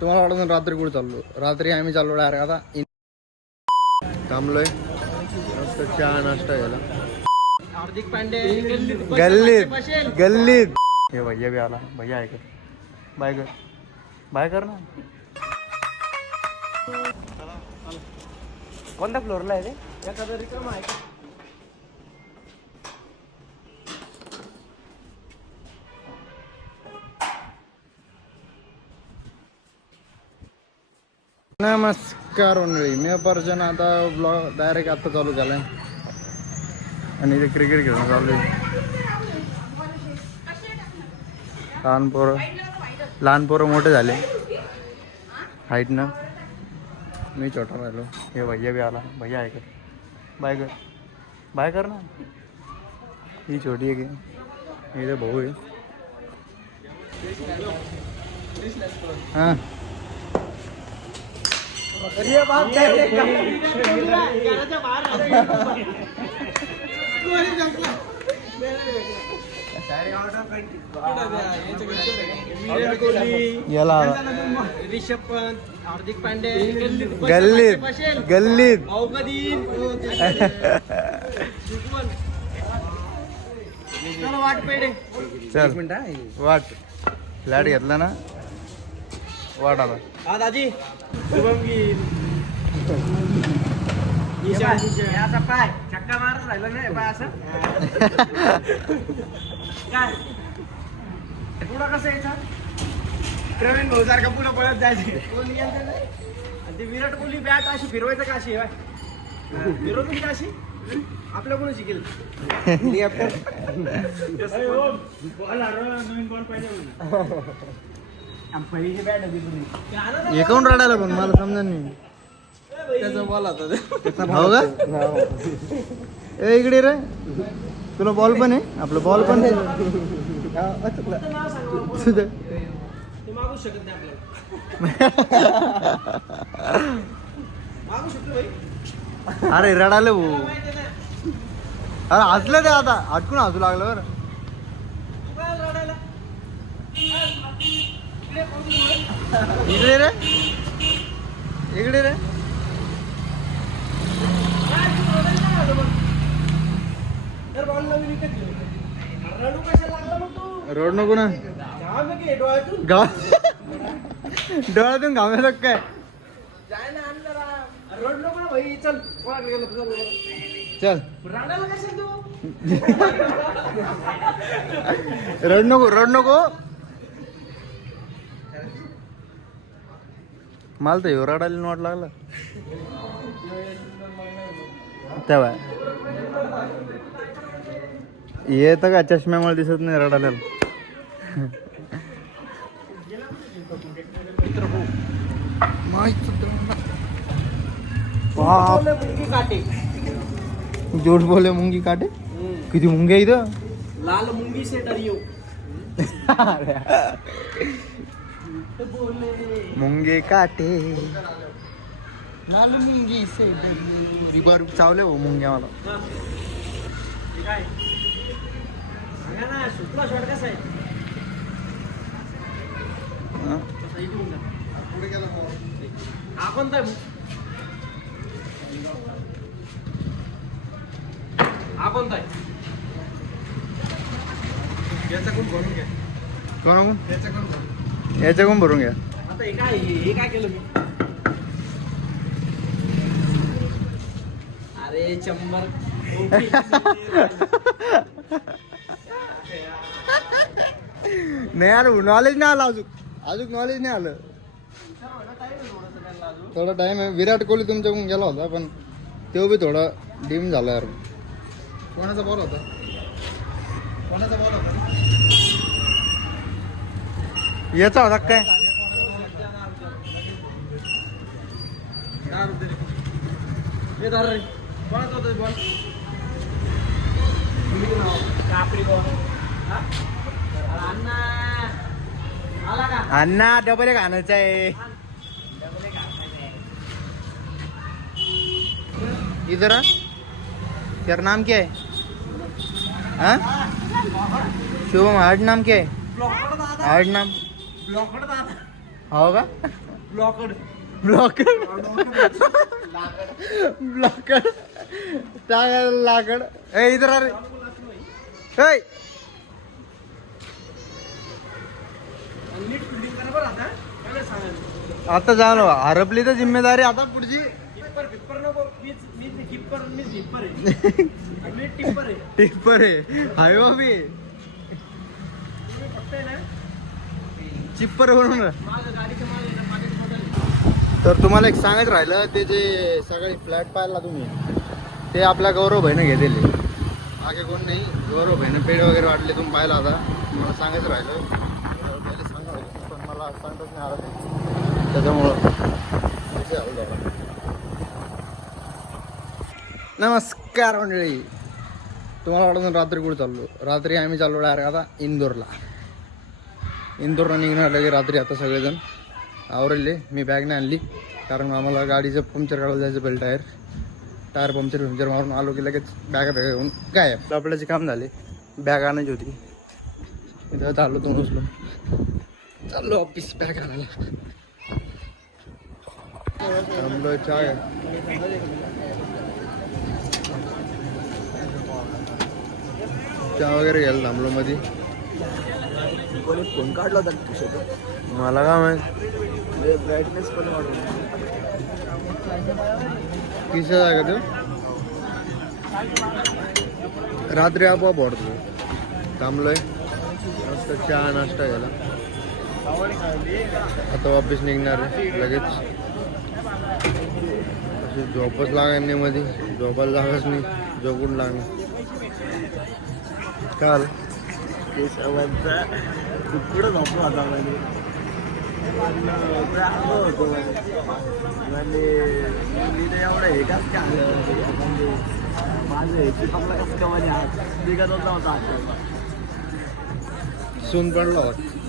तुम्हाला वाटत रात्री कुठे चाललो? रात्री आम्ही चाललो डायरेक्ट आता थांबलोय चहा नाश्ता घ्यायला हार्दिक पांडे गल्लीत गल्लीत. हे भैया भी आला. भैया आहे कर बाय कर ना. कोणत्या फ्लोअरला आहे रे? एखादा रिकामा आहे का? नमस्कार मंडळी, मी पर्जन. आता ब्लॉग डायरेक्ट आता चालू झालाय आणि इथे क्रिकेट खेळणं चालू आहे. लहान पोरं मोठे झाले हाईट ना. मी छोटा राहिलो. हे भैया भी आला. भैया आहे कर बाय कर ना. ही छोटी आहे की इथे भाऊ आहे. हां याला ऋषभ पंत, हार्दिक पांडे गल्लीत वाट पेडे. चल वाट फ्लॅट घेतला ना. वाट आला हा दाजी. शुभम गिल पाय चक्का मारत राहिला नाही पाय असं काय पुढं कसं यायचा? प्रवीण भाऊ सारखा पुढं पळत जायचे. ते विराट कोहली बॅट अशी फिरवायचं का? अशी फिरवतो की अशी आपल्या कोणी शिकेल? नवीन बॉल पाहिजे. पहिलीची बॅट होती एकाऊन रडायला पण मला समजा नाही. त्याचा बॉल होता. हो का? ए इकडे रे, तुला बॉल पण आहे? आपलं बॉल पण आहे. ते मागू शकत नाही आपल्याला. मागू शकतो भाई. अरे रडाले भाऊ. अरे हसले ते आता हटकून हसू लागलं बरं. इकडे रे इकडे रे. रोड नको ना. डोळ्यातून घाम येतो काय? रोड नको ना भाई. चल चल राडायला कशाला तू? रोड नको. मला तर एवढं रडायला नोट लागला तेव्हा. येतं का चष्म्यामुळे दिसत नाही रडायला. जोड बोले मुंगी काटे. किती मुंग्या इथं. लाल मुंगी से डरियो. मुंगे काटे लाल मुंगी से डरियो. चावले हो मुंग्या मला. काय सांगा ना. सुपला शॉट कसा आहे? हा कोणता आहे? हा कोणता आहे? याच्याकडून भरून घ्या. कोणाकडून? याच्याकडून भरून घ्या. आता हे काय केलं मी? अरे चंबर नाही आलं. नॉलेज नाही आलं अजून नॉलेज नाही आलं. थोडा टाइम आहे. विराट कोहली तुमच्याकडून गेला होता पण तो बी थोडा डीम झाला यार. कोणाचा बॉल होता? याचा होता काय? कोणाचा होता बॉल? कापडी बॉल. अन्ना डबल एक आणायचं आहे. इधर तेरा नाम क्या है? हाँ शुभम. हार्ड नाम क्या है? हार्ड नाम हो का ब्लॉकड ब्लॉकर ब्लॉकर टाकायला लाकड ए इधर अरे ए नीट फिल्डिंग करा बरं आता काय सांगायचं आता झालं हरपली तर जिम्मेदारी आता पुढची किप्पर नको मीच किप्पर मीच हिप्पर आहे मी टिप्पर आहे टिप्पर आहे हाय बाबी तुम्ही फक्त आहे ना चिप्पर बनवून माझं गाडीचं माल आहे ना माझ्याच मॉडेल तर तुम्हाला एक सांगायचं राहिलं ते जे सगळे फ्लॅट पाहिला तुम्ही ते आपल्या गौरव भाईनं घेतले मागे कोण नाही गौरव भाईनं पेड वगैरे वाटले तुम्ही पाहिला आता मला सांगायचं राहिलं पहिले सांगा पण मला सांगताच नाही आलं त्याच्यामुळं नमस्कार मंडळी तुम्हाला वाटतं रात्री कुठे चाललो रात्री आम्ही चाललो डायरेक्ट आता इंदोरला इंदोरला निघणार लगे रात्री आता सगळेजण आवरले मी बॅग नाही आणली कारण आम्हाला गाडीचं पंक्चर काढायला जायचं पहिलं टायर पंक्चर मारून आलो की लगेच बॅगा घेऊन गायब आपल्याचे काम झाले बॅग आणायची होती इथं चाललो दोन उचलून चाललो ऑफिस बॅग आणायला थांबलो चहा चहा वगैरे घ्यायला थांबलो मध्ये फोन काढला होता मला काय माहित ब्राईटनेस पण वाढवला किस आहे का तो रात्री आपोआप वाढतो थांबलोय मस्त चहा नाश्ता घ्यायला आता ऑफिस निघणार आहे लगेच अशी झोपच लागणार नाही मध्ये झोपायला जागाच नाही झोपून लागणार काल केशवांचा कुठं झोपला होता म्हणजे आलो होतो म्हणजे मी एवढं हे काच का म्हणजे माझं ह्याची पकडला कसं का म्हणजे हात निघत होता सून पडला होता